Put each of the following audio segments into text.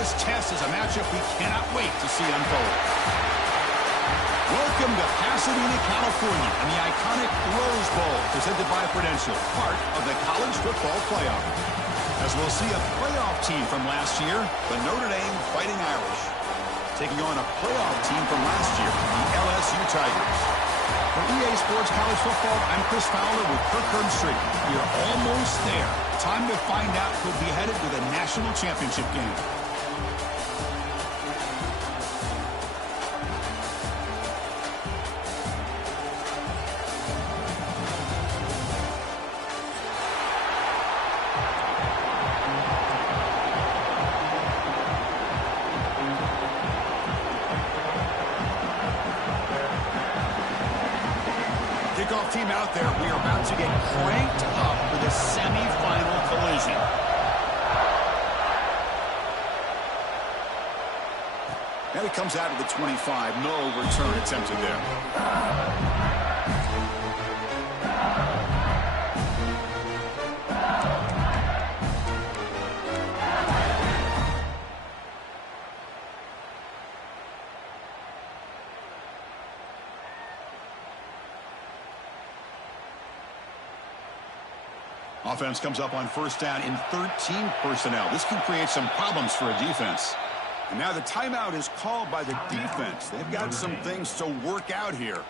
This test is a matchup we cannot wait to see unfold. Welcome to Pasadena, California, and the iconic Rose Bowl, presented by Prudential, part of the college football playoff. As we'll see a playoff team from last year, the Notre Dame Fighting Irish, taking on a playoff team from last year, the LSU Tigers. For EA Sports College Football, I'm Chris Fowler with Kirk Herbstreit. We are almost there. Time to find out who'll be headed to the national championship game. Kickoff team out there. We are about to get cranked up for the semifinal collision. Now he comes out of the 25. No return attempted there. Offense comes up on first down in 13 personnel. This can create some problems for a defense. And now the timeout is called by the defense. They've got some things to work out here.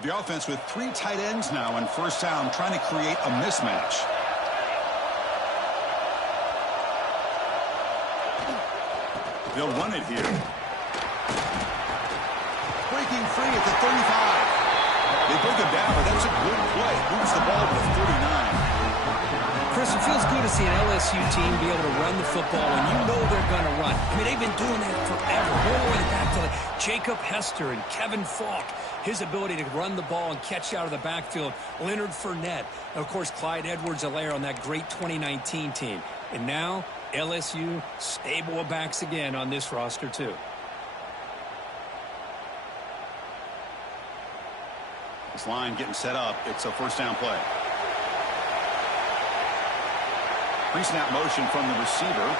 The offense with 3 tight ends now on first down, trying to create a mismatch. They'll run it here. Breaking free at the 35. They break him down, but that's a good play. Moves the ball to the 39. Chris, it feels good to see an LSU team be able to run the football, and you know they're going to run. I mean, they've been doing that forever. All the way back to like Jacob Hester and Kevin Falk. His ability to run the ball and catch out of the backfield. Leonard Fournette. And, of course, Clyde Edwards-Helaire on that great 2019 team. And now, LSU, stable of backs again on this roster, too. This line getting set up. It's a first down play. Pre-snap motion from the receiver.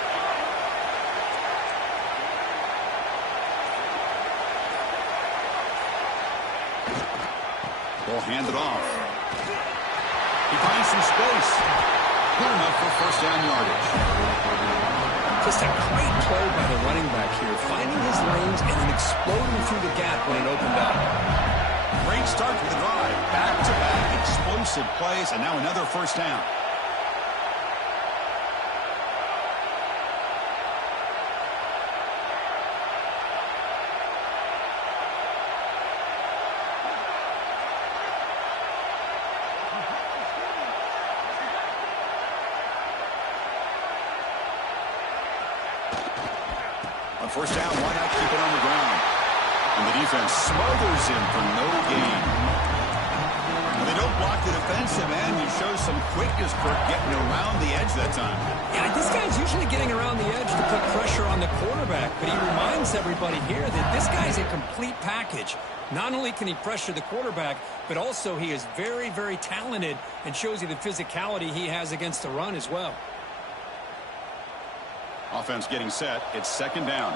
Ball handed off. He finds some space. Good enough for first down yardage. Just a great play by the running back here, finding his lanes and then exploding through the gap when it opened up. Great start to the drive. Back-to-back explosive plays, and now another first down. On first down, why not keep it on the ground? And the defense smothers him for no gain. When they don't block the defensive end, he shows some quickness for getting around the edge that time. Yeah, this guy's usually getting around the edge to put pressure on the quarterback, but he reminds everybody here that this guy's a complete package. Not only can he pressure the quarterback, but also he is very, very talented and shows you the physicality he has against the run as well. Offense getting set. It's second down.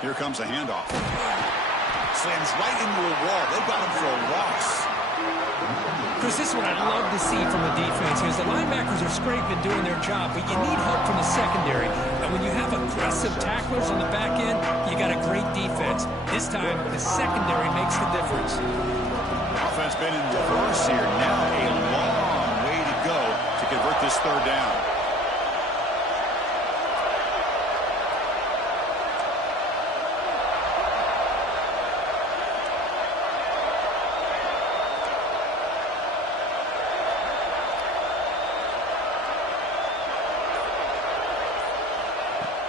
Here comes a handoff. Slams right into a wall. They've got him for a loss. Chris, this is what I'd love to see from a defense is the linebackers are scraping doing their job, but you need help from the secondary. And when you have aggressive tacklers on the back end, you got a great defense. This time, the secondary makes the difference. Offense been in reverse here. Now a long way to go to convert this third down.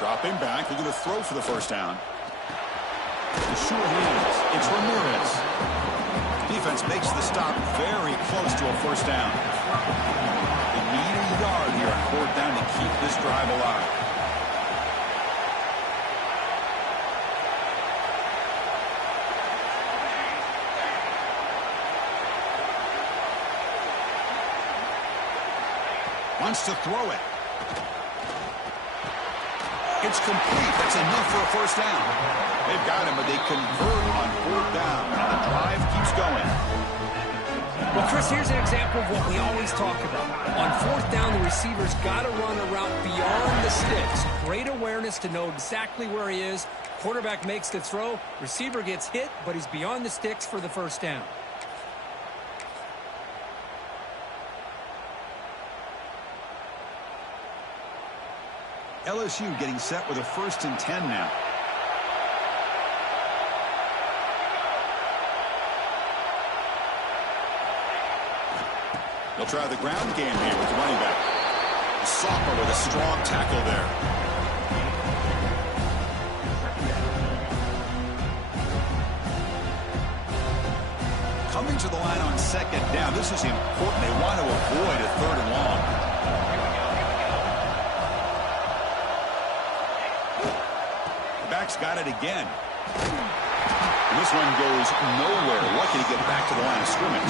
Dropping back, they're going to throw for the first down. The sure hands, it's Ramirez. Defense makes the stop very close to a first down. They need a yard here on fourth down to keep this drive alive. Wants to throw it. It's complete. That's enough for a first down. They've got him, but they convert on fourth down. And the drive keeps going. Well, Chris, here's an example of what we always talk about. On fourth down, the receiver's got to run a route beyond the sticks. Great awareness to know exactly where he is. Quarterback makes the throw. Receiver gets hit, but he's beyond the sticks for the first down. LSU getting set with a 1st and 10 now. They'll try the ground game here with the running back. Sophomore with a strong tackle there. Coming to the line on 2nd down. This is important. They want to avoid a 3rd and long. Got it again. And this one goes nowhere. Lucky to get back to the line of scrimmage.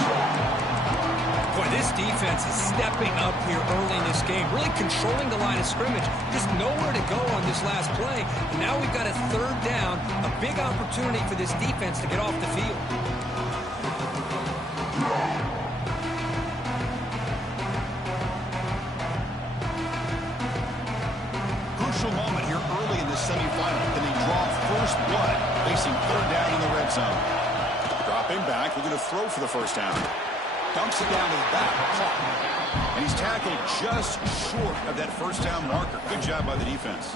Boy, this defense is stepping up here early in this game, really controlling the line of scrimmage. Just nowhere to go on this last play. And now we've got a 3rd down, a big opportunity for this defense to get off the field. Crucial moment here early in the semifinal. Can they draw first blood facing 3rd down in the red zone? Dropping back. We're going to throw for the first down. Dumps it down to the back. And he's tackled just short of that first down marker. Good job by the defense.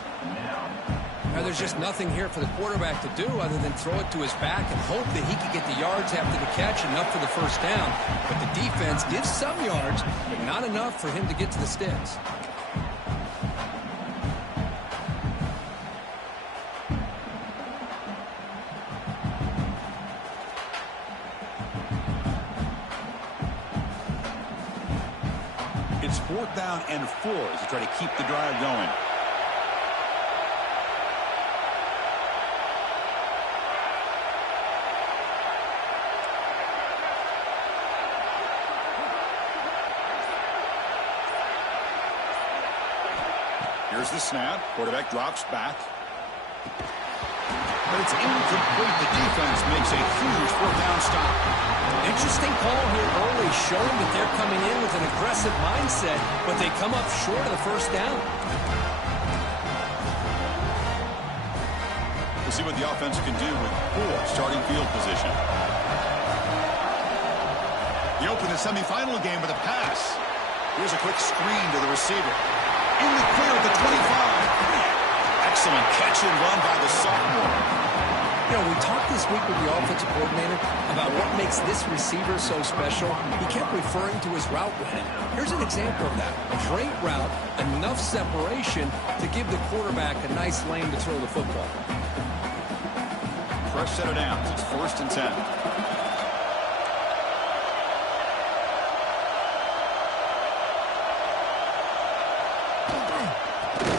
Now, there's just nothing here for the quarterback to do other than throw it to his back and hope that he can get the yards after the catch, enough for the first down. But the defense gives some yards, but not enough for him to get to the sticks. It's 4th down and 4 as they try to keep the drive going. Here's the snap. Quarterback drops back. But it's incomplete. The defense makes a huge 4th down stop. Interesting call here early, showing that they're coming in with an aggressive mindset, but they come up short of the first down. We'll see what the offense can do with poor starting field position. He opened the semifinal game with a pass. Here's a quick screen to the receiver. In the clear at the 25. Excellent catch and run by the sophomore. You know, we talked this week with the offensive coordinator about what makes this receiver so special. He kept referring to his route running. Here's an example of that. A great route, enough separation to give the quarterback a nice lane to throw the football. Fresh set of downs. It's 1st and 10.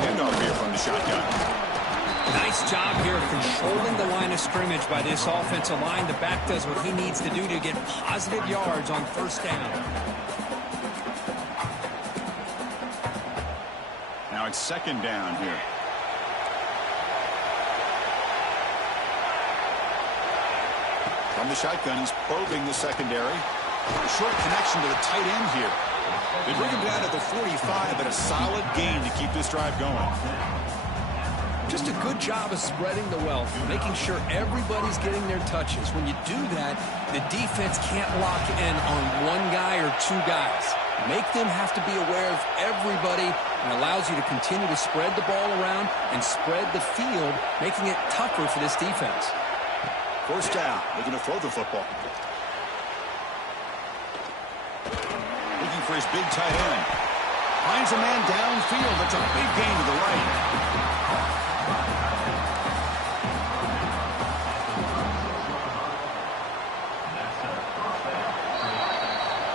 Handoff here from the shotgun. Nice job here of controlling the line of scrimmage by this offensive line. The back does what he needs to do to get positive yards on first down. Now it's 2nd down here. From the shotgun, he's probing the secondary. Short connection to the tight end here. They bring him down at the 45, but a solid gain to keep this drive going. Just a good job of spreading the wealth, making sure everybody's getting their touches. When you do that, the defense can't lock in on one guy or 2 guys. Make them have to be aware of everybody, and allows you to continue to spread the ball around and spread the field, making it tougher for this defense. First down. They're going to throw the football. Looking for his big tight end. Finds a man downfield. That's a big gain to the right.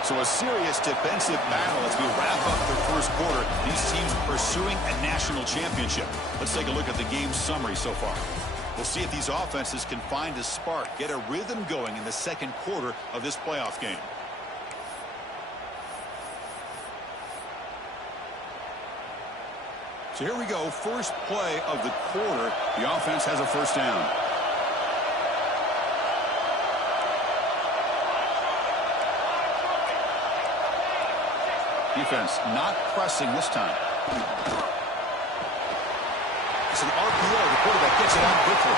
So a serious defensive battle as we wrap up the first quarter. These teams pursuing a national championship. Let's take a look at the game summary so far. We'll see if these offenses can find a spark, get a rhythm going in the second quarter of this playoff game. So here we go, first play of the quarter. The offense has a first down. Defense not pressing this time. It's an RPO. The quarterback gets it out quickly.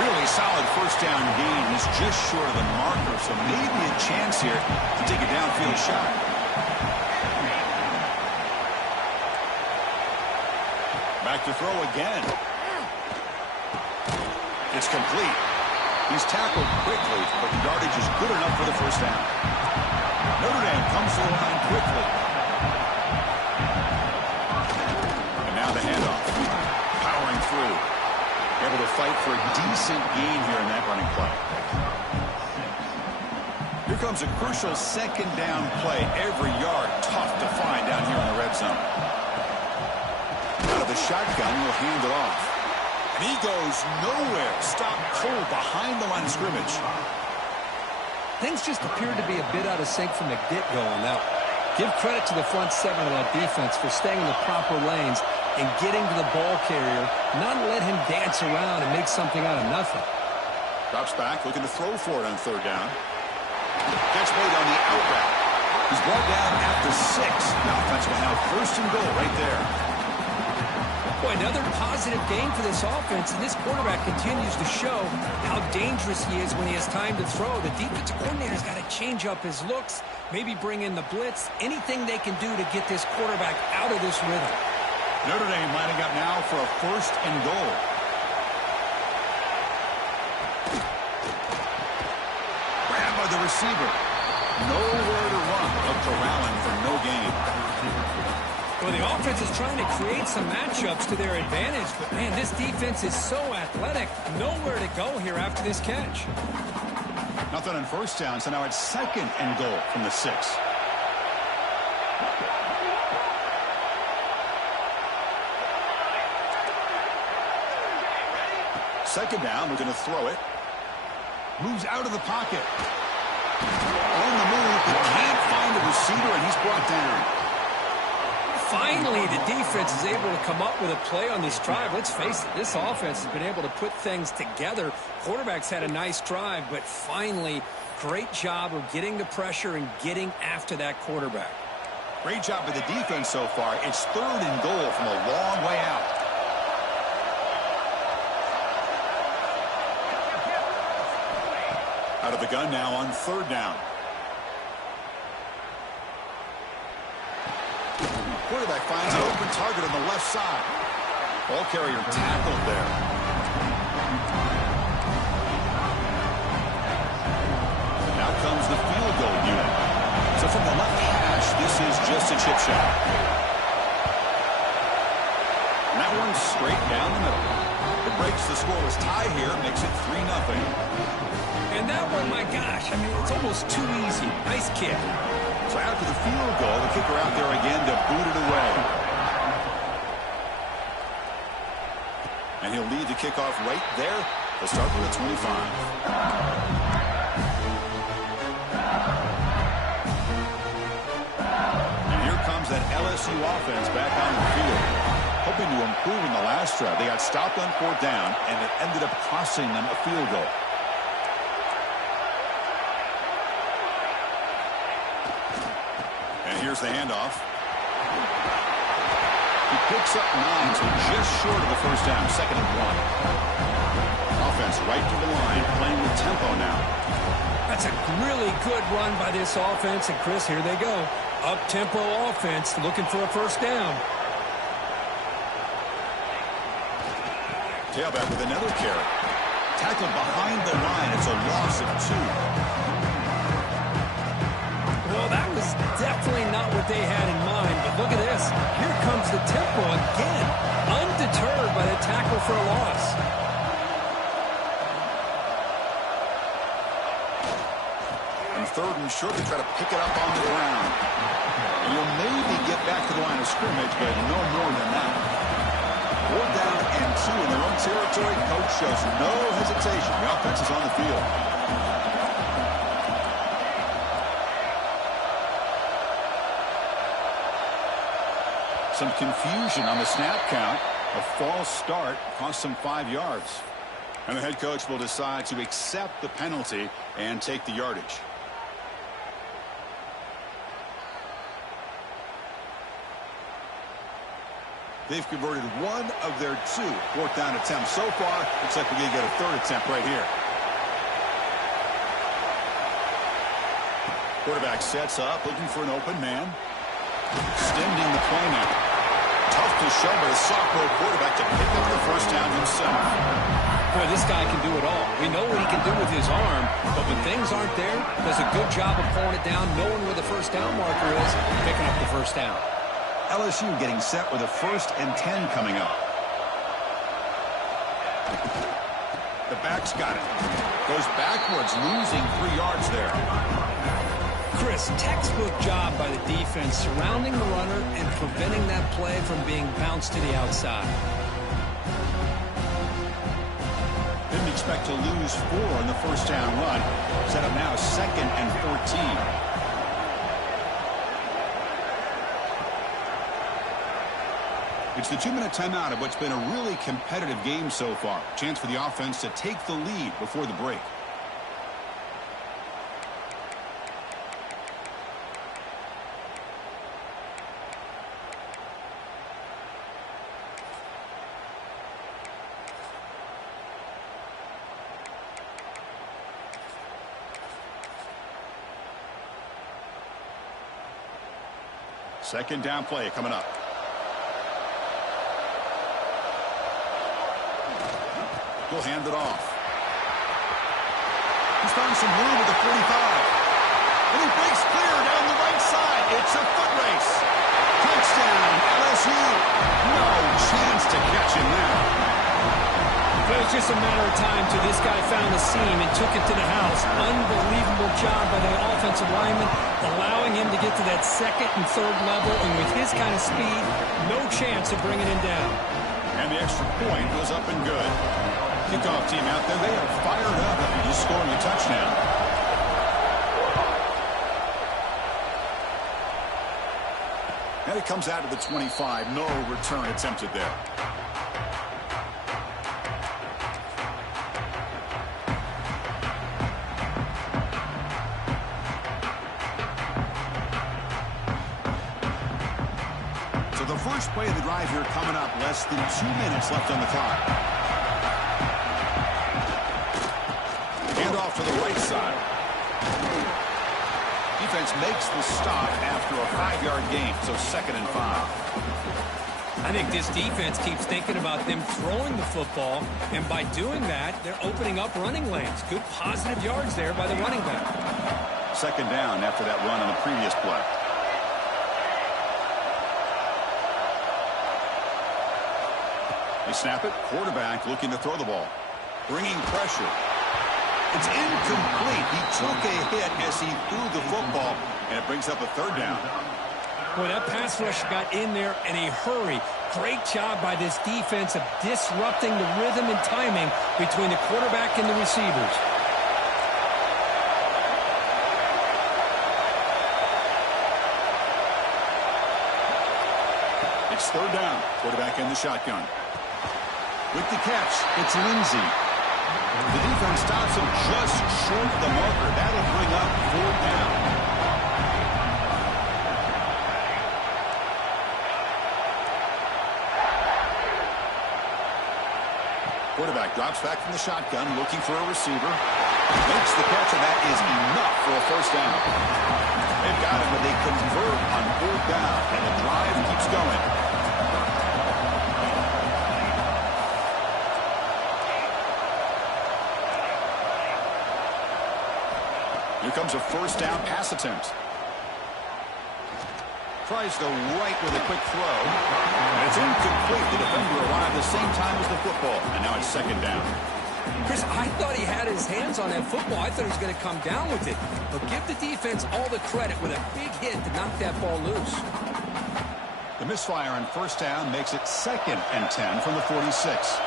Really solid first down gain. He's just short of the marker, so maybe a chance here to take a downfield shot. Back to throw again. It's complete. He's tackled quickly, but the yardage is good enough for the first down. Notre Dame comes to the line quickly. And now the handoff. Powering through. Able to fight for a decent gain here in that running play. Here comes a crucial second down play. Every yard tough to find down here in the red zone. Out of the shotgun, will hand it off. And he goes nowhere. Stopped cold behind the line of scrimmage. Things just appeared to be a bit out of sync from the get-go on that one. Give credit to the front seven of that defense for staying in the proper lanes and getting to the ball carrier, not let him dance around and make something out of nothing. Drops back, looking to throw for it on third down. Catch made on the out route. He's brought down after 6. The offense will have first and goal right there. Boy, another positive game for this offense, and this quarterback continues to show how dangerous he is when he has time to throw. The defensive coordinator's got to change up his looks, maybe bring in the blitz, anything they can do to get this quarterback out of this rhythm. Notre Dame lining up now for a first and goal. Grabbed by the receiver. Nowhere to run, but corralling for no gain. Well, the offense is trying to create some matchups to their advantage, but, man, this defense is so athletic. Nowhere to go here after this catch. Nothing on first down, so now it's second and goal from the 6. Second down, we're going to throw it. Moves out of the pocket. On the move, he can't find the receiver, and he's brought down. Finally, the defense is able to come up with a play on this drive. Let's face it, this offense has been able to put things together. Quarterback's had a nice drive, but finally, great job of getting the pressure and getting after that quarterback. Great job by the defense so far. It's third and goal from a long way out. Out of the gun now on third down. Quarterback finds an open target on the left side. Ball carrier tackled there. Now comes the field goal unit. So from the left hash, this is just a chip shot. And that one's straight down the middle. It breaks the scoreless tie here, makes it 3-0. And that one, my gosh, I mean, it's almost too easy. Nice kick. So after the field goal, the kicker out there again to boot it away. And he'll lead the kickoff right there. They'll start with a 25. And here comes that LSU offense back on the field. Hoping to improve in the last drive. They got stopped on fourth down, and it ended up costing them a field goal. Here's the handoff. He picks up 9, so just short of the first down, second and 1. Offense right to the line, playing with tempo now. That's a really good run by this offense, and Chris, here they go. Up-tempo offense, looking for a first down. Tailback with another carry. Tackled behind the line. It's a loss of 2. Well, that was definitely not what they had in mind, but look at this. Here comes the tempo again. undeterred by the tackle for a loss. And third and short, to try to pick it up on the ground. And you'll maybe get back to the line of scrimmage, but no more than that. 4th down and 2 in their own territory. Coach shows no hesitation. The offense is on the field. Some confusion on the snap count. A false start cost them 5 yards. And the head coach will decide to accept the penalty and take the yardage. They've converted 1 of their 2 4th down attempts so far. Looks like we're going to get a 3rd attempt right here. Quarterback sets up, looking for an open man. Extending the play now. Tough to show by the sophomore quarterback to pick up the first down himself. Boy, this guy can do it all. We know what he can do with his arm, but when things aren't there, does a good job of pulling it down, knowing where the first down marker is, picking up the first down. LSU getting set with a 1st and 10 coming up. The back's got it. Goes backwards, losing 3 yards there. Chris, textbook job by the defense surrounding the runner and preventing that play from being bounced to the outside. Didn't expect to lose 4 on the first down run. Set up now 2nd and 14. It's the 2-minute timeout of what's been a really competitive game so far. Chance for the offense to take the lead before the break. Second down play coming up. He'll hand it off. He's found some room at the 45. And he breaks clear down the right side. It's a foot race. Touchdown, LSU. No chance to catch him now. It was just a matter of time till this guy found the seam and took it to the house. Unbelievable job by the offensive lineman, allowing him to get to that 2nd and 3rd level. And with his kind of speed, no chance of bringing him down. And the extra point was up and good. Kickoff team out there, they are fired up after just scoring a touchdown. And it comes out to the 25. No return attempted there. So the first play of the drive here coming up. Less than 2 minutes left on the clock. Off to the right side. Defense makes the stop after a 5-yard gain, so 2nd and 5. I think this defense keeps thinking about them throwing the football, and by doing that, they're opening up running lanes. Good positive yards there by the running back. 2nd down after that run on the previous play. They snap it. Quarterback looking to throw the ball. Bringing pressure. It's incomplete. He took a hit as he threw the football, and it brings up a 3rd down. Boy, that pass rush got in there in a hurry. Great job by this defense of disrupting the rhythm and timing between the quarterback and the receivers. It's 3rd down. Quarterback in the shotgun. With the catch, it's Lindsey. The defense stops him just short of the marker. That'll bring up 4th down. Quarterback drops back from the shotgun, looking for a receiver. Makes the catch, and that is enough for a 1st down. They've got him, but they convert on 4th down, and the drive keeps going. Here comes a 1st down pass attempt. Tries to right with a quick throw. And it's incomplete. The defender arrived the same time as the football. And now it's second down. Chris, I thought he had his hands on that football. I thought he was going to come down with it. But give the defense all the credit with a big hit to knock that ball loose. The misfire on first down makes it 2nd and 10 from the 46.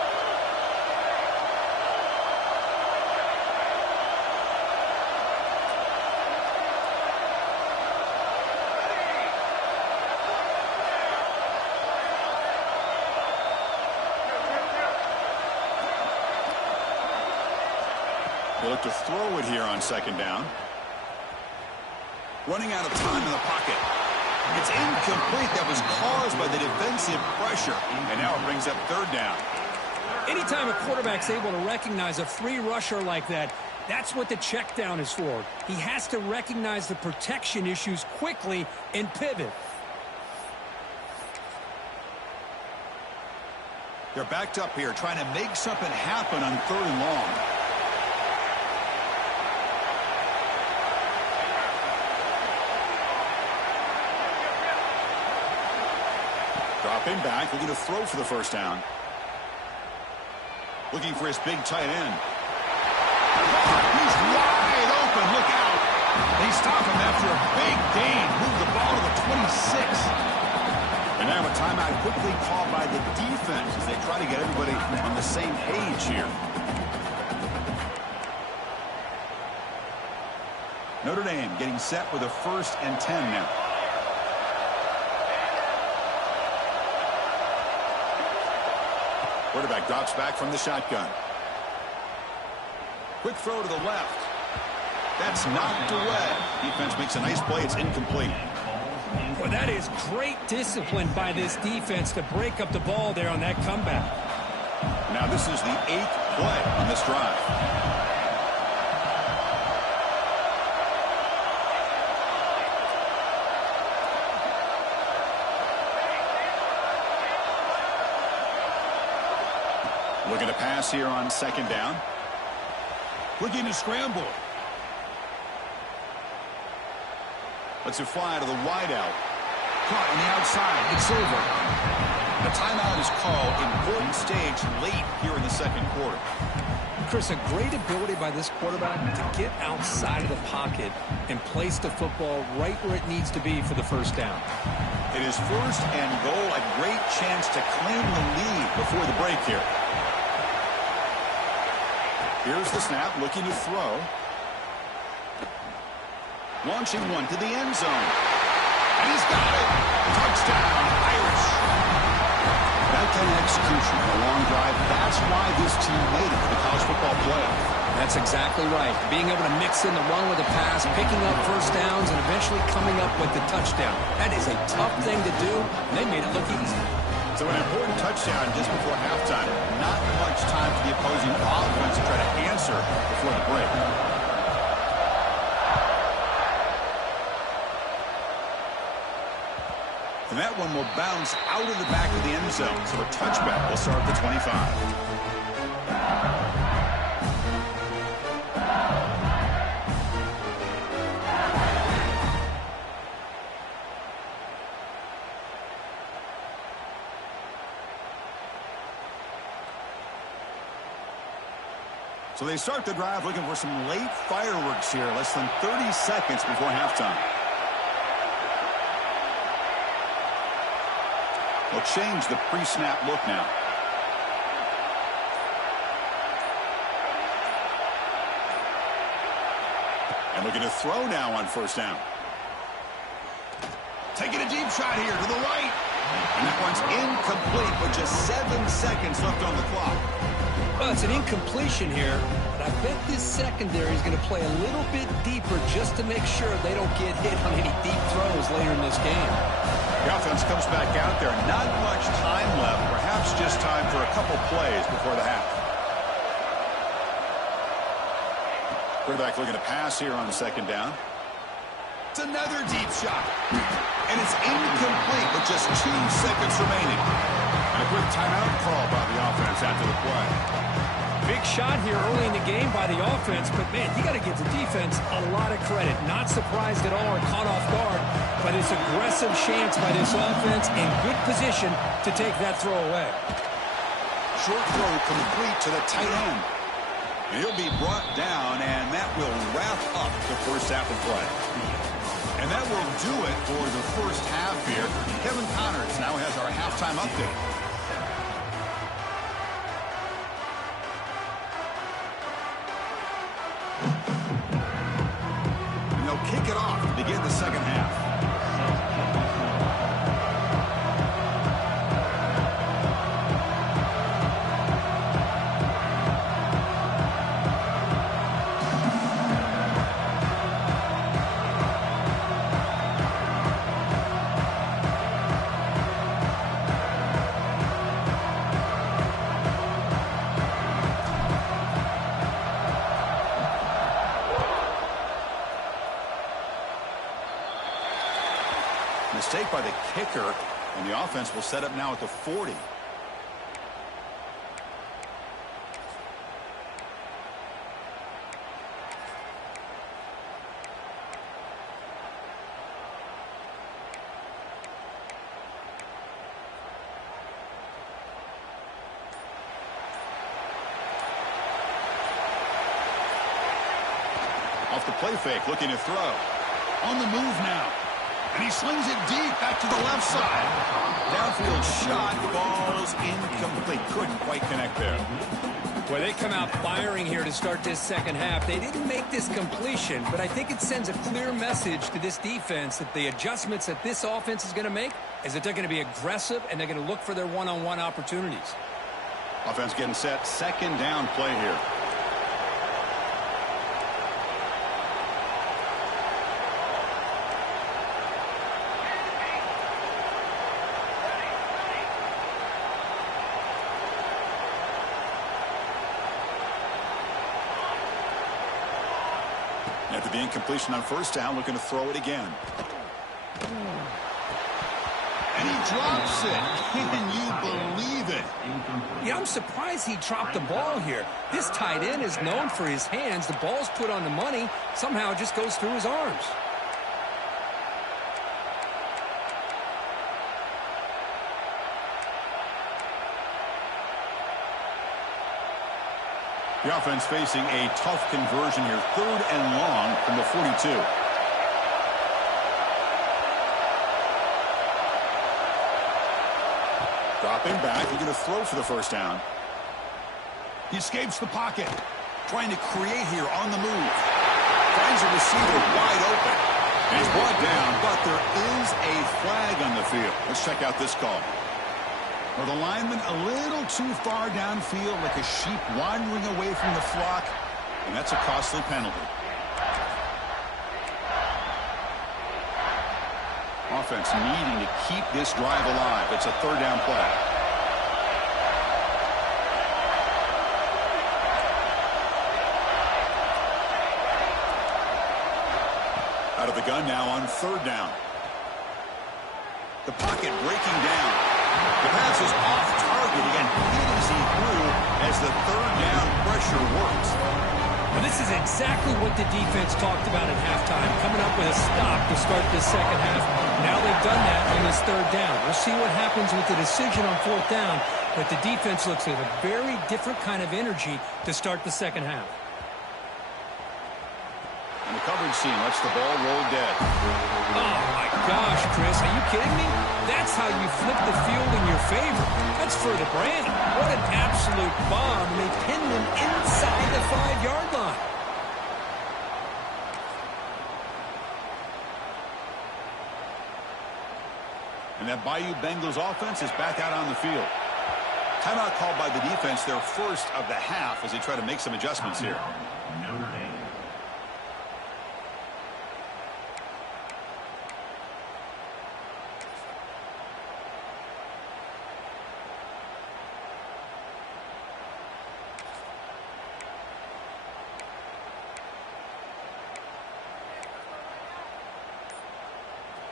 They look to throw it here on second down. Running out of time in the pocket. It's incomplete. That was caused by the defensive pressure. And now it brings up third down. Anytime a quarterback's able to recognize a free rusher like that, that's what the check down is for. He has to recognize the protection issues quickly and pivot. They're backed up here trying to make something happen on 3rd and long. Dropping back, looking to throw for the first down. Looking for his big tight end. He's wide open, look out. They stop him after a big gain. Move the ball to the 26. And now a timeout quickly called by the defense as they try to get everybody on the same page here. Notre Dame getting set with a 1st and 10 now. Quarterback drops back from the shotgun. Quick throw to the left. That's knocked away. Defense makes a nice play. It's incomplete. Well, that is great discipline by this defense to break up the ball there on that comeback. Now this is the 8th play on this drive. Looking to pass here on second down. Looking to scramble. Lets it fly to the wideout. Caught on the outside. It's over. The timeout is called. Important stage late here in the 2nd quarter. Chris, a great ability by this quarterback to get outside of the pocket and place the football right where it needs to be for the first down. It is 1st and goal. A great chance to claim the lead before the break here. Here's the snap, looking to throw. Launching one to the end zone. And he's got it. Touchdown, Irish. That kind of execution on a long drive, that's why this team made it to the college football playoff. That's exactly right. Being able to mix in the run with the pass, picking up first downs, and eventually coming up with the touchdown. That is a tough thing to do, and they made it look easy. So an important touchdown just before halftime. Not much time for the opposing offense to try to answer before the break. And that one will bounce out of the back of the end zone. So a touchback will start at the 25. So they start the drive looking for some late fireworks here. Less than 30 seconds before halftime. They'll change the pre-snap look now. And looking to throw now on first down. Taking a deep shot here to the right. And that one's incomplete with just 7 seconds left on the clock. Well, it's an incompletion here, but I bet this secondary is going to play a little bit deeper just to make sure they don't get hit on any deep throws later in this game. The offense comes back out there. Not much time left. Perhaps just time for a couple plays before the half. Quarterback looking to pass here on second down. It's another deep shot. And it's incomplete with just 2 seconds remaining. And a quick timeout call by the offense after the play. Big shot here early in the game by the offense, but man, you got to give the defense a lot of credit. Not surprised at all or caught off guard. But this aggressive chance by this offense in good position to take that throw away. Short throw complete to the tight end. He'll be brought down, and that will wrap up the first half of play. And that will do it for the first half here. Kevin Connors now has our halftime update. And they'll kick it off to begin the second half. Mistake by the kicker, and the offense will set up now at the 40. Off the play fake, looking to throw. On the move now. And he slings it deep back to the left side. Downfield shot, falls incomplete. Couldn't quite connect there. Well, they come out firing here to start this second half. They didn't make this completion, but I think it sends a clear message to this defense that the adjustments that this offense is going to make is that they're going to be aggressive and they're going to look for their one-on-one opportunities. Offense getting set. Second down play here. After the incompletion on first down, looking to throw it again. And he drops it. Can you believe it? Yeah, I'm surprised he dropped the ball here. This tight end is known for his hands. The ball's put on the money. Somehow it just goes through his arms. The offense facing a tough conversion here. 3rd and long from the 42. Dropping back. He's going to throw for the first down. He escapes the pocket. Trying to create here on the move. Finds a receiver wide open. And he's brought down, but there is a flag on the field. Let's check out this call. Well, the lineman a little too far downfield, like a sheep wandering away from the flock, and that's a costly penalty. Offense needing to keep this drive alive. It's a 3rd down play. Out of the gun now on 3rd down. The pocket breaking down. The pass is off target. Again, hit as he threw as the 3rd down pressure works. Well, this is exactly what the defense talked about at halftime, coming up with a stop to start this second half. Now they've done that on this 3rd down. We'll see what happens with the decision on 4th down, but the defense looks like a very different kind of energy to start the second half. And the coverage team lets the ball roll dead. Oh, my gosh, Chris. Are you kidding me? That's how you flip the field in your favor. That's for the brand. What an absolute bomb. And they pinned him inside the 5-yard line. And that Bayou Bengals offense is back out on the field. Timeout called by the defense, their first of the half, as they try to make some adjustments here.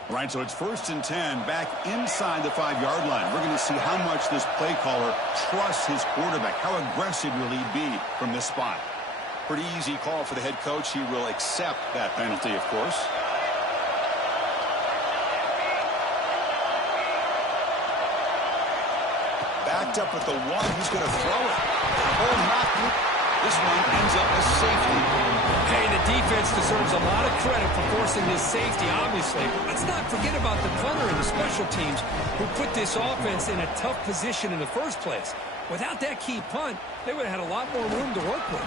All right, so it's 1st and 10, back inside the 5-yard line. We're going to see how much this play caller trusts his quarterback. How aggressive will he be from this spot? Pretty easy call for the head coach. He will accept that penalty, of course. Locked up at the one. He's going to throw it. Oh, not. This one ends up as safety. Hey, the defense deserves a lot of credit for forcing this safety, obviously. But let's not forget about the punter and the special teams who put this offense in a tough position in the first place. Without that key punt, they would have had a lot more room to work with.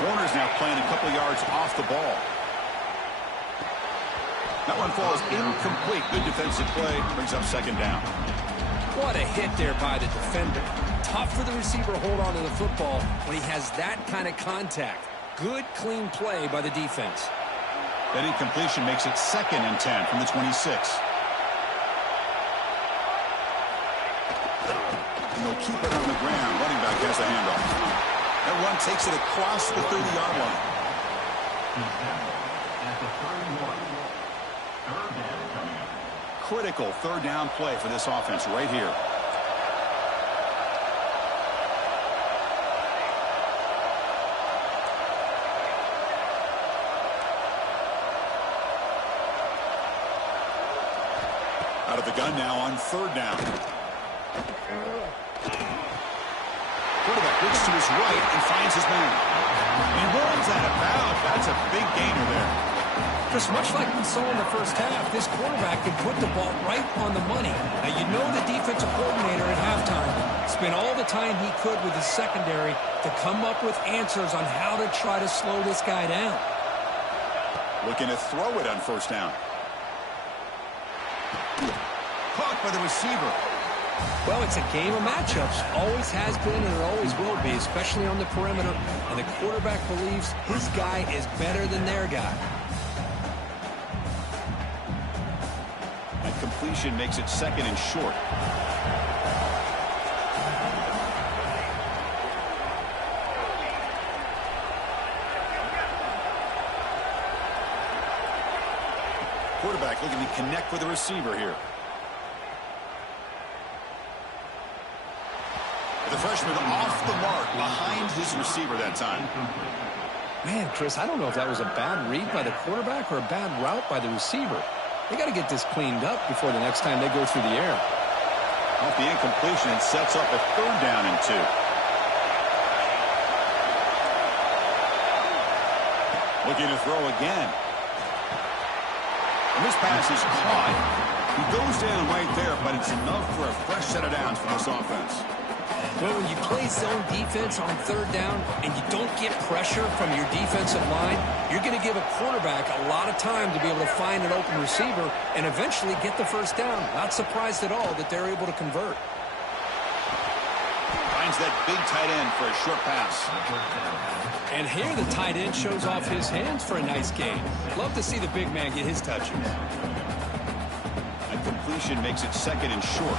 Corner's now playing a couple yards off the ball. That one falls incomplete. Good defensive play. Brings up second down. What a hit there by the defender. Tough for the receiver to hold on to the football when he has that kind of contact. Good, clean play by the defense. That incompletion makes it 2nd and 10 from the 26. And they'll keep it on the ground. Running back has the handoff. That run takes it across the 30-yard line. Critical third down play for this offense right here. Out of the gun now on 3rd down. Quarterback looks to his right and finds his man. He rolls out of bounds. That's a big gainer there. Just much like we saw in the first half, this quarterback can put the ball right on the money. Now, you know the defensive coordinator at halftime spent all the time he could with his secondary to come up with answers on how to try to slow this guy down. Looking to throw it on 1st down. Caught by the receiver. Well, it's a game of matchups. Always has been and it always will be, especially on the perimeter. And the quarterback believes his guy is better than their guy. That completion makes it 2nd and short. Quarterback looking to connect with the receiver here. The freshman off the mark behind his receiver that time. Man, Chris, I don't know if that was a bad read by the quarterback or a bad route by the receiver. They got to get this cleaned up before the next time they go through the air. Off the incompletion, it sets up a 3rd down and 2. Looking to throw again. And this pass is caught. He goes down right there, but it's enough for a fresh set of downs for this offense. Well, when you play zone defense on 3rd down and you don't get pressure from your defensive line, you're going to give a quarterback a lot of time to be able to find an open receiver and eventually get the 1st down. Not surprised at all that they're able to convert. Finds that big tight end for a short pass. And here the tight end shows off his hands for a nice gain. Love to see the big man get his touches. That completion makes it 2nd and short.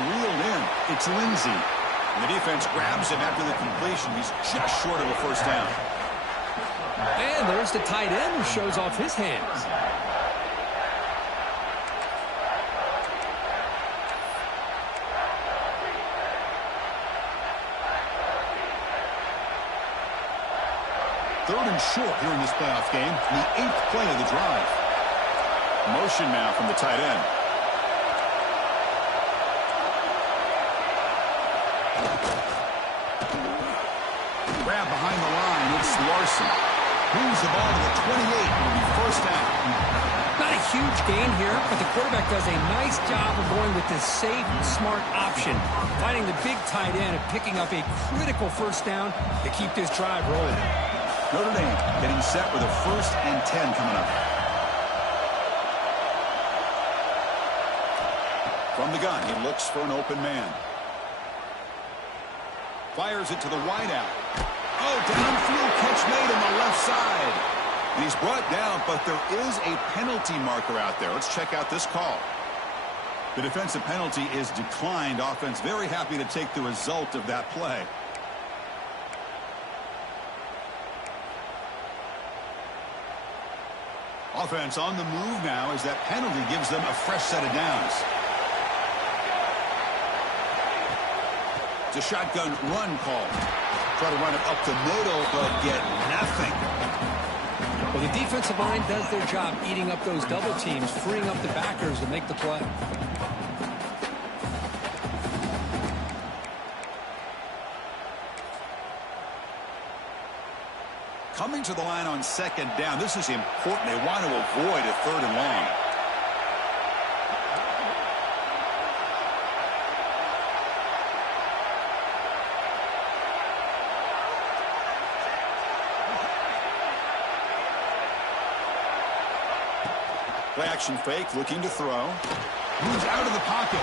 Reeled in. It's Lindsey. And the defense grabs him after the completion. He's just short of a 1st down. And there's the tight end who shows off his hands. Third and short here in this playoff game. The 8th play of the drive. Motion now from the tight end. Grab behind the line. It's Larson. Moves the ball to the 28. It'll be 1st down. Not a huge gain here, but the quarterback does a nice job of going with this safe, smart option, finding the big tight end and picking up a critical 1st down to keep this drive rolling. Notre Dame getting set with a 1st and 10 coming up. From the gun, he looks for an open man. Fires it to the wideout. Oh, downfield catch made on the left side. And he's brought down, but there is a penalty marker out there. Let's check out this call. The defensive penalty is declined. Offense very happy to take the result of that play. Offense on the move now as that penalty gives them a fresh set of downs. It's a shotgun run call. Try to run it up the middle, but get nothing. Well, the defensive line does their job eating up those double teams, freeing up the backers to make the play. Coming to the line on second down. This is important. They want to avoid a 3rd and long. Play action fake, looking to throw. Moves out of the pocket.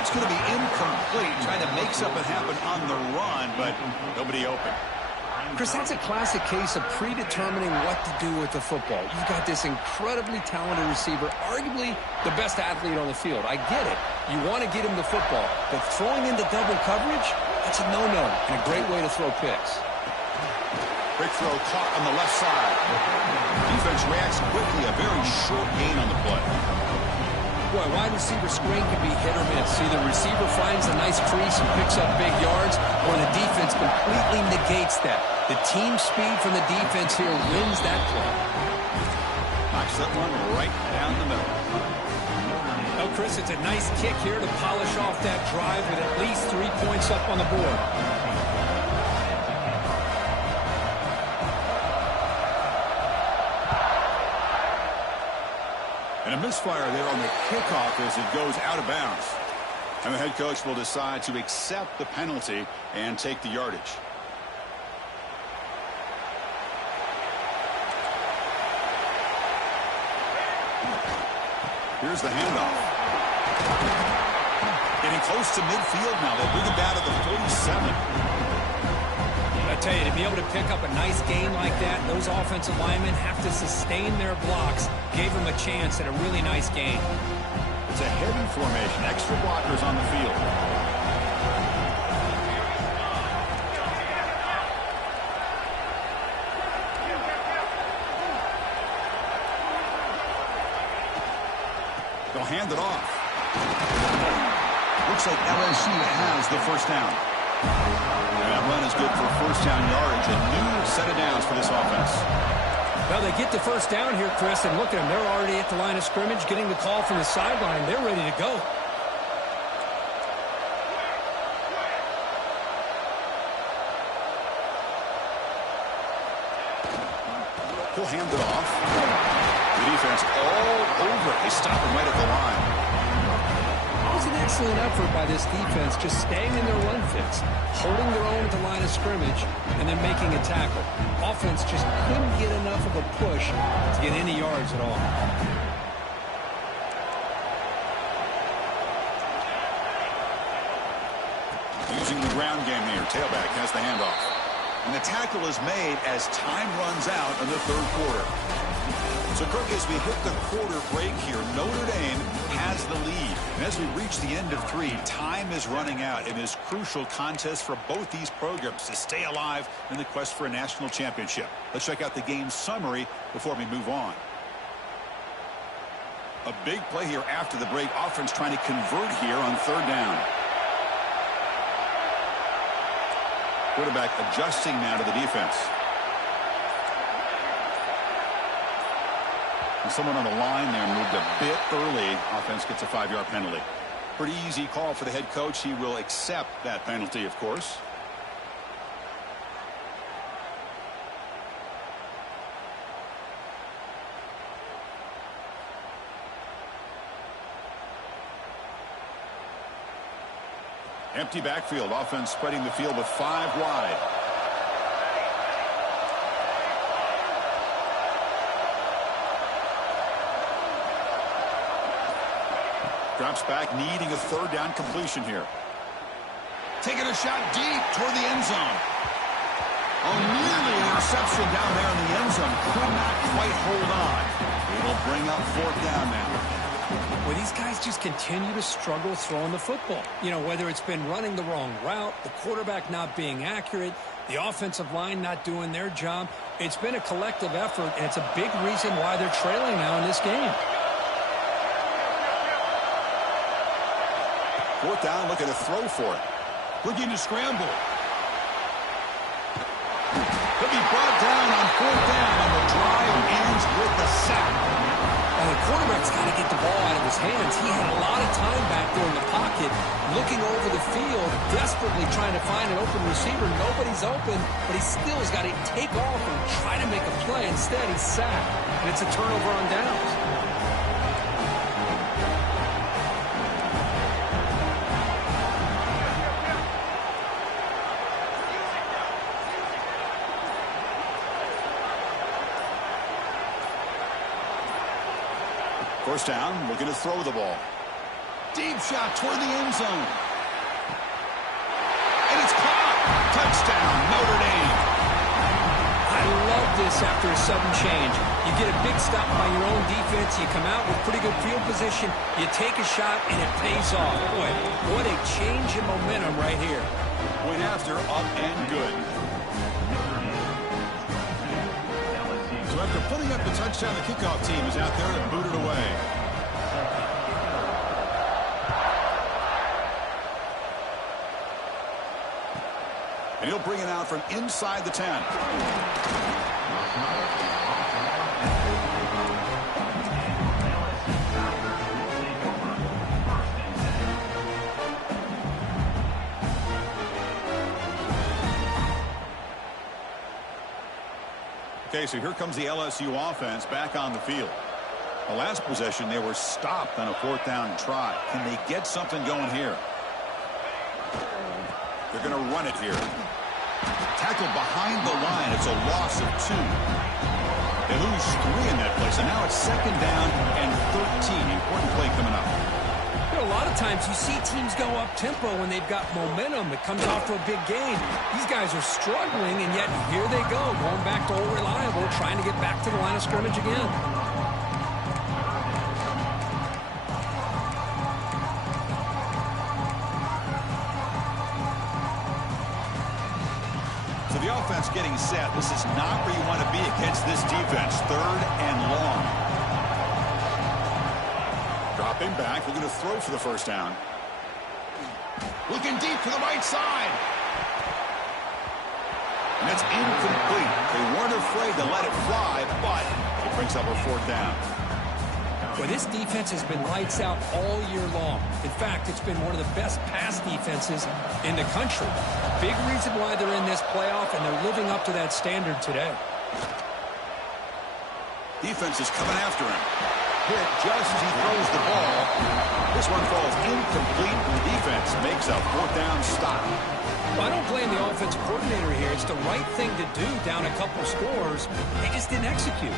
It's going to be incomplete, trying to make something happen on the run, but nobody open. Chris, that's a classic case of predetermining what to do with the football. You've got this incredibly talented receiver, arguably the best athlete on the field. I get it. You want to get him the football, but throwing into double coverage, that's a no-no and a great way to throw picks. Quick throw caught on the left side. Defense reacts quickly. A very short gain on the play. Boy, wide receiver screen can be hit or miss. Either the receiver finds a nice crease and picks up big yards, or the defense completely negates that. The team speed from the defense here wins that play. Knocks that one right down the middle. Well, Chris, it's a nice kick here to polish off that drive with at least 3 points up on the board. And a misfire there on the kickoff as it goes out of bounds. And the head coach will decide to accept the penalty and take the yardage. Here's the handoff. Getting close to midfield now. They'll bring it down to the 47. I tell you, to be able to pick up a nice gain like that, those offensive linemen have to sustain their blocks. Gave them a chance at a really nice gain. It's a heavy formation. Extra blockers on the field. They'll hand it off. Looks like LSU has the first down. And that run is good for first down yardage. A new set of downs for this offense. Well, they get the first down here, Chris, and look at them. They're already at the line of scrimmage, getting the call from the sideline. They're ready to go. He'll hand it off. The defense all over it. They stop him right at the line. It was an excellent effort by this defense, just staying in their run fits, holding their own at the line of scrimmage, and then making a tackle. Offense just couldn't get enough of a push to get any yards at all. Using the ground game here. Tailback has the handoff. And the tackle is made as time runs out in the third quarter. So, Kirk, as we hit the quarter break here, Notre Dame has the lead. And as we reach the end of 3, time is running out in this crucial contest for both these programs to stay alive in the quest for a national championship. Let's check out the game summary before we move on. A big play here after the break. Offense trying to convert here on third down. Quarterback adjusting now to the defense. And someone on the line there moved a bit early. Offense gets a 5-yard penalty. Pretty easy call for the head coach. He will accept that penalty, of course. Empty backfield. Offense spreading the field with 5 wide. Drops back, needing a third down completion here. Taking a shot deep toward the end zone. Oh, nearly an interception down there in the end zone. Could not quite hold on. It'll bring up fourth down now. Well, these guys just continue to struggle throwing the football. You know, whether it's been running the wrong route, the quarterback not being accurate, the offensive line not doing their job. It's been a collective effort, and it's a big reason why they're trailing now in this game. Fourth down, looking to throw for it. Looking to scramble. Could be brought down on fourth down, and the drive ends with the sack. Well, the quarterback's got to get the ball out of his hands. He had a lot of time back there in the pocket, looking over the field, desperately trying to find an open receiver. Nobody's open, but he still has got to take off and try to make a play. Instead, he's sacked, and it's a turnover on downs. First down, looking to throw the ball. Deep shot toward the end zone. And it's caught. Touchdown, Notre Dame. I love this after a sudden change. You get a big stop by your own defense. You come out with pretty good field position. You take a shot, and it pays off. Boy, what a change in momentum right here. Went after, up and good. So after putting up the touchdown, the kickoff team is out there and booted away. And he'll bring it out from inside the 10. Okay, so here comes the LSU offense back on the field. The last possession, they were stopped on a fourth down try. Can they get something going here? They're going to run it here. Tackle behind the line. It's a loss of 2. They lose 3 in that play, so now it's second down and 13. Important play coming up. You know, a lot of times you see teams go up-tempo when they've got momentum. It comes off to a big gain. These guys are struggling, and yet here they go, going back to old reliable, trying to get back to the line of scrimmage again. So the offense getting set. This is not where you want to be against this defense. Third and long. Dropping back, looking to throw for the first down. Looking deep to the right side. And it's incomplete. They weren't afraid to let it fly, but it brings up a fourth down. Well, this defense has been lights out all year long. In fact, it's been one of the best pass defenses in the country. Big reason why they're in this playoff, and they're living up to that standard today. Defense is coming after him. Hit just as he throws the ball. This one falls incomplete. The defense makes a fourth down stop. Well, I don't blame the offensive coordinator here. It's the right thing to do down a couple scores. They just didn't execute.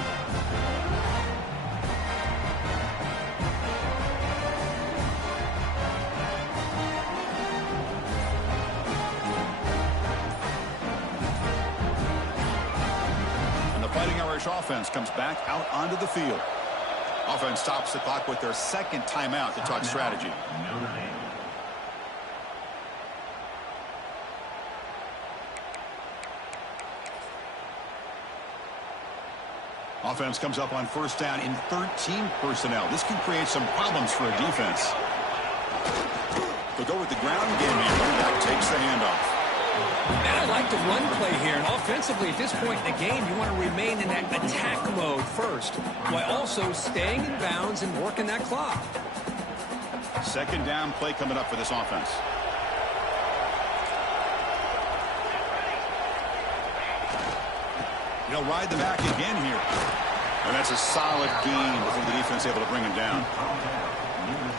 And the Fighting Irish offense comes back out onto the field. Offense stops the clock with their second timeout to talk strategy. Offense comes up on first down in 13 personnel. This can create some problems for a defense. They'll go with the ground game here. That takes the handoff. And I like the run play here. And offensively, at this point in the game, you want to remain in that attack mode first, while also staying in bounds and working that clock. Second down play coming up for this offense. They'll ride the back again here. And that's a solid gain before the defense able to bring him down.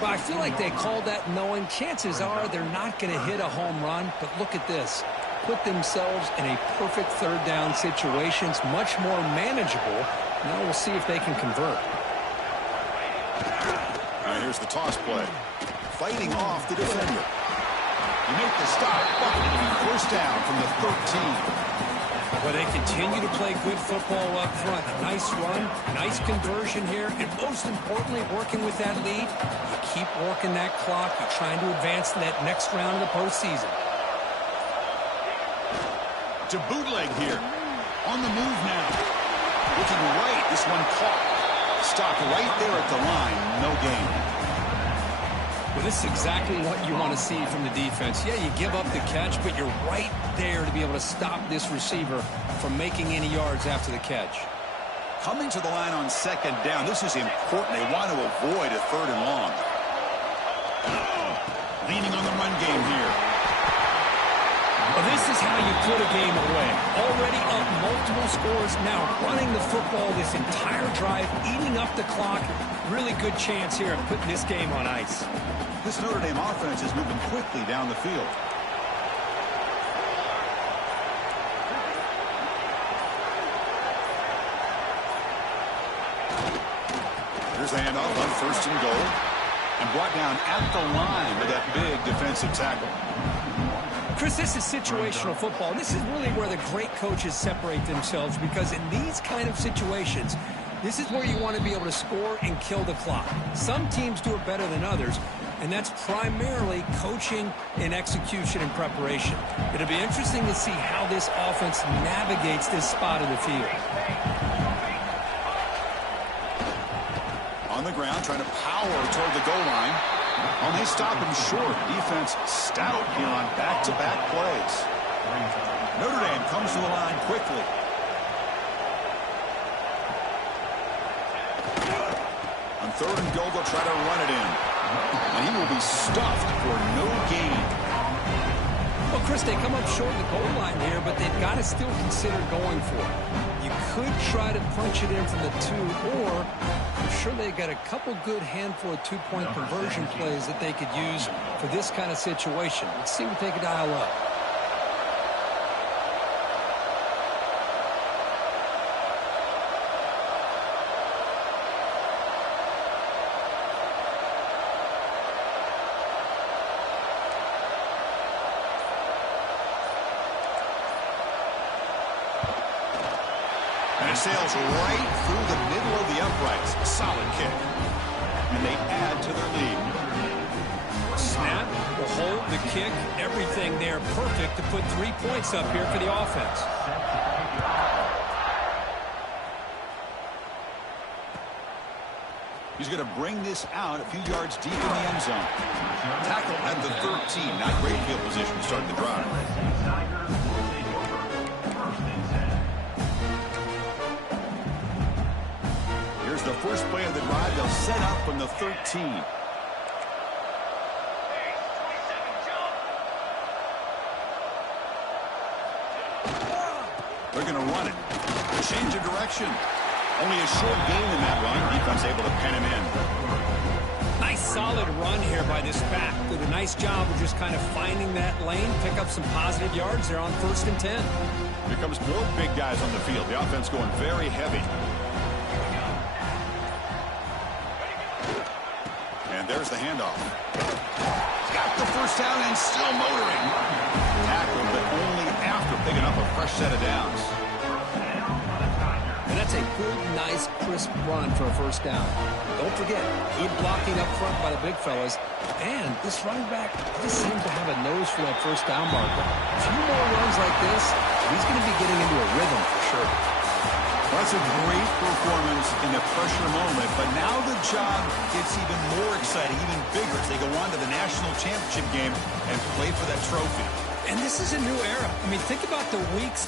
Well, I feel like they called that knowing chances are they're not going to hit a home run. But look at this. Put themselves in a perfect third down situation. It's much more manageable. Now we'll see if they can convert. All right, here's the toss play. Fighting off the defender. You make the stop. First down from the 13. Well, they continue to play good football up front. A nice run, nice conversion here, and most importantly, working with that lead, you keep working that clock. You're trying to advance to that next round of the postseason. To bootleg here. On the move now. Looking right. This one caught. Stopped right there at the line. No gain. Well, this is exactly what you want to see from the defense. Yeah, you give up the catch, but you're right there to be able to stop this receiver from making any yards after the catch. Coming to the line on second down. This is important. They want to avoid a third and long. Leaning on the run game here. Well, this is how you put a game away. Already up multiple scores. Now running the football this entire drive, eating up the clock. Really good chance here of putting this game on ice. This Notre Dame offense is moving quickly down the field. Here's the handoff on first and goal. And brought down at the line with that big defensive tackle. Chris, this is situational football. This is really where the great coaches separate themselves, because in these kind of situations, this is where you want to be able to score and kill the clock. Some teams do it better than others, and that's primarily coaching and execution and preparation. It'll be interesting to see how this offense navigates this spot of the field. On the ground, trying to power toward the goal line. Oh, they stop him short. Defense stout here on back-to-back plays. Notre Dame comes to the line quickly. On third and goal, they'll try to run it in. And he will be stuffed for no gain. Well, Chris, they come up short of the goal line here, but they've got to still consider going for it. You could try to punch it in from the 2, or I'm sure they got a couple good handful of two-point conversion plays that they could use for this kind of situation. Let's see what they could dial up. And it sails right through the middle of the uprights. Solid kick. And they add to their lead. Snap, the hold, the kick, everything there perfect to put 3 points up here for the offense. He's going to bring this out a few yards deep in the end zone. Tackle at the 13. Not great field position to start the drive. Here's the first play of the drive. They'll set up from the 13. They're going to run it. Change of direction. Only a short gain in that run. Defense able to pen him in. Nice solid run here by this back. Did a nice job of just kind of finding that lane, pick up some positive yards there on 1st and 10. Here comes more big guys on the field. The offense going very heavy. And there's the handoff. Got the first down and still motoring. Tackled, but only after picking up a fresh set of downs. And that's a good, nice, crisp run for a first down. Don't forget, good blocking up front by the big fellas. And this running back just seems to have a nose for that first down marker. A few more runs like this, he's going to be getting into a rhythm for sure. Well, that's a great performance in the pressure moment, but now the job gets even more exciting, even bigger as they go on to the national championship game and play for that trophy. And this is a new era. I mean, think about the weeks